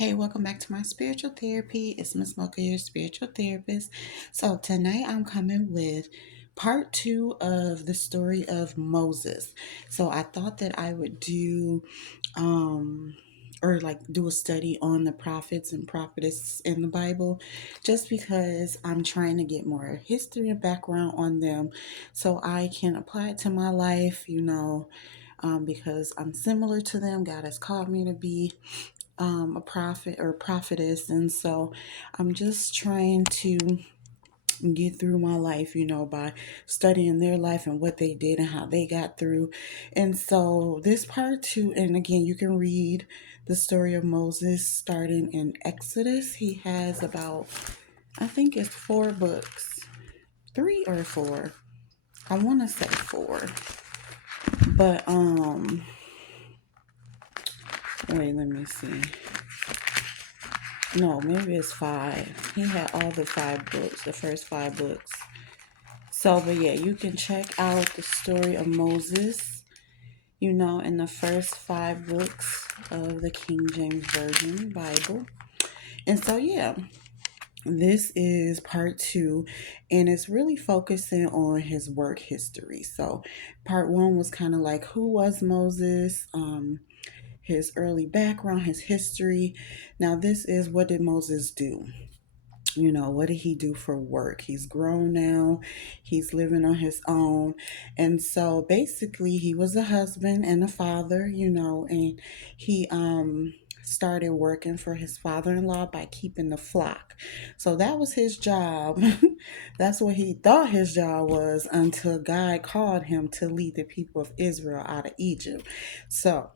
Hey, welcome back to my spiritual therapy. It's Miss Mocha, your spiritual therapist. So tonight I'm coming with part two of the story of Moses. So I thought that I would do um or like do a study on the prophets and prophetess in the Bible just because I'm trying to get more history and background on them so I can apply it to my life, because I'm similar to them. God has called me to be a prophet or prophetess. And so I'm just trying to get through my life, by studying their life and what they did and how they got through. And so this part two, and again, you can read the story of Moses starting in Exodus. He has about, I think it's 4 books, 3 or 4. I want to say 4. But wait, let me see. No, maybe it's 5. He had all the 5 books, the first 5 books. So, but yeah, you can check out the story of Moses, in the first 5 books of the King James Version Bible. And so, yeah, this is part two, and it's really focusing on his work history. So, part one was kind of like who was Moses, his early background, his history. Now, this is what did Moses do? What did he do for work? He's grown now, he's living on his own. And so basically, he was a husband and a father, and he started working for his father-in-law by keeping the flock. So that was his job. That's what he thought his job was until God called him to lead the people of Israel out of Egypt. So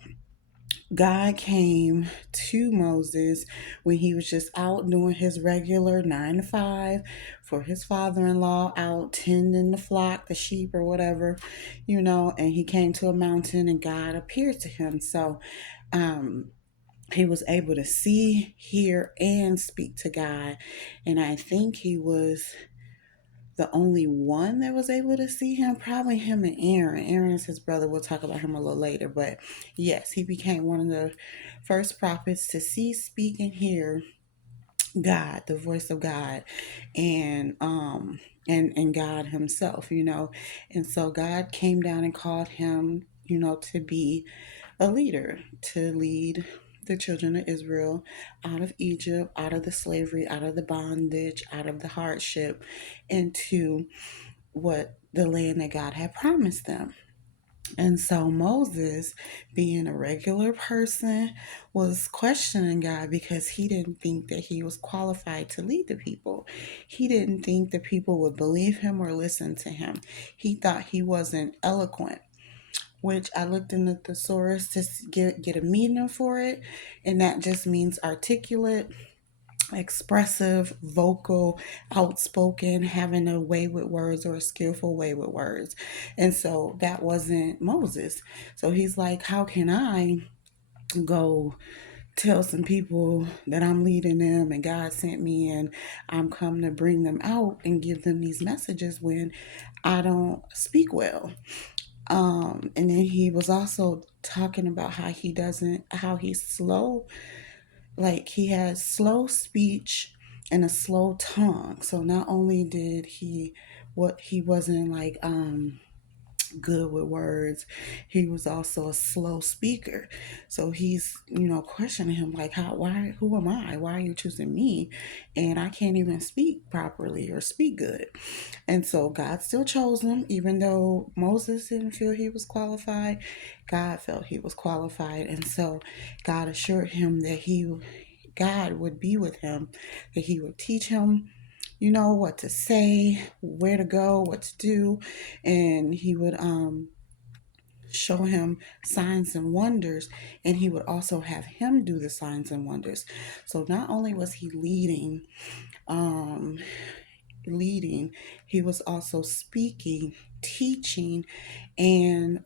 God came to Moses when he was just out doing his regular 9 to 5 for his father in law, out tending the flock, the sheep, or whatever, and he came to a mountain and God appeared to him. So, he was able to see, hear, and speak to God. And I think he was the only one that was able to see him, probably him and Aaron. Aaron's his brother. We'll talk about him a little later. But yes, he became one of the first prophets to see, speak, and hear God, the voice of God, and God himself, And so God came down and called him, to be a leader, to lead the children of Israel out of Egypt, out of the slavery, out of the bondage, out of the hardship, into what the land that God had promised them. And so Moses, being a regular person, was questioning God because he didn't think that he was qualified to lead the people. He didn't think the people would believe him or listen to him. He thought he wasn't eloquent, which I looked in the thesaurus to get a meaning for it, and that just means articulate, expressive, vocal, outspoken, having a way with words or a skillful way with words. And so that wasn't Moses. So he's like, how can I go tell some people that I'm leading them and God sent me and I'm come to bring them out and give them these messages when I don't speak well? And then he was also talking about how he's slow, like he has slow speech and a slow tongue. So not only did he wasn't like good with words, he was also a slow speaker. So he's, questioning him like, who am I, why are you choosing me, and I can't even speak properly or speak good. And so God still chose him, even though Moses didn't feel he was qualified. God felt he was qualified. And so God assured him that God would be with him, that he would teach him, what to say, where to go, what to do, and he would show him signs and wonders, and he would also have him do the signs and wonders. So not only was he um leading, he was also speaking, teaching, and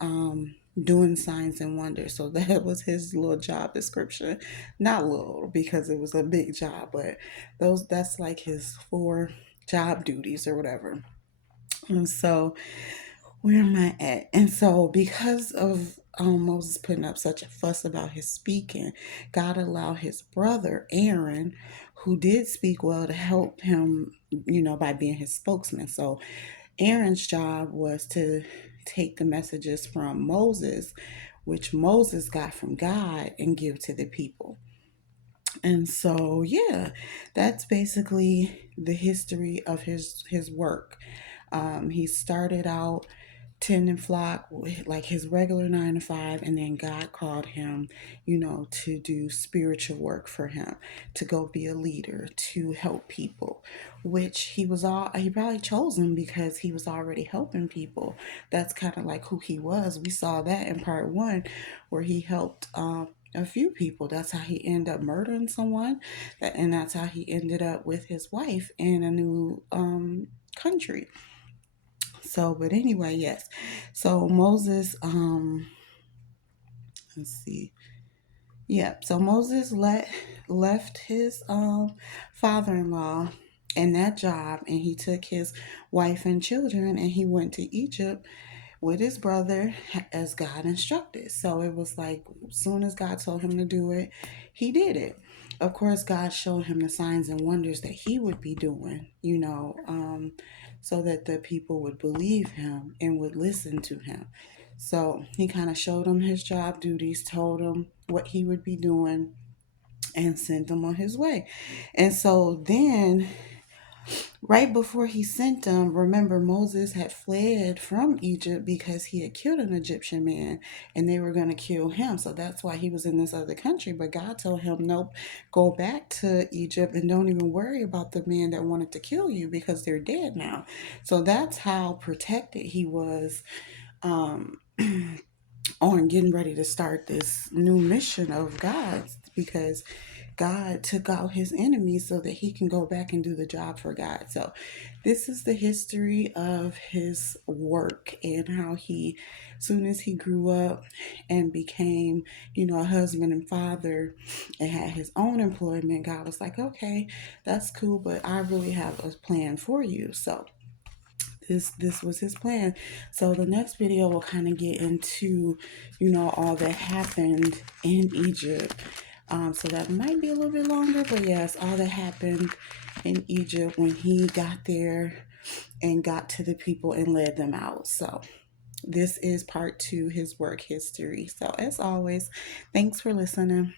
doing signs and wonders. So that was his little job description. Not little because it was a big job, but that's like his 4 job duties or whatever. And so where am I at? And so because of Moses putting up such a fuss about his speaking, God allowed his brother Aaron, who did speak well, to help him, by being his spokesman. So Aaron's job was to take the messages from Moses, which Moses got from God, and give to the people. And so, yeah, that's basically the history of his work. He started out tending flock like his regular 9 to 5, and then God called him, to do spiritual work for him, to go be a leader, to help people, which he probably chose him because he was already helping people. That's kind of like who he was. We saw that in part one, where he helped a few people. That's how he ended up murdering someone, and that's how he ended up with his wife in a new country. So, but anyway, yes. So Moses, let's see. Yeah. So Moses left his father-in-law in that job, and he took his wife and children, and he went to Egypt with his brother as God instructed. So it was like, as soon as God told him to do it, he did it. Of course, God showed him the signs and wonders that he would be doing, so that the people would believe him and would listen to him. So he kind of showed him his job duties, told him what he would be doing, and sent him on his way. And so then, right before he sent them, remember, Moses had fled from Egypt because he had killed an Egyptian man and they were going to kill him. So that's why he was in this other country. But God told him, nope, go back to Egypt and don't even worry about the men that wanted to kill you because they're dead now. So that's how protected he was, um, on getting ready to start this new mission of God's, because God took out his enemies so that he can go back and do the job for God. So, this is the history of his work and how he, soon as he grew up and became, a husband and father and had his own employment, God was like, okay, that's cool, but I really have a plan for you. So, this was his plan. So the next video will kind of get into, all that happened in Egypt. So that might be a little bit longer, but yes, all that happened in Egypt when he got there and got to the people and led them out. So this is part two, his work history. So as always, thanks for listening.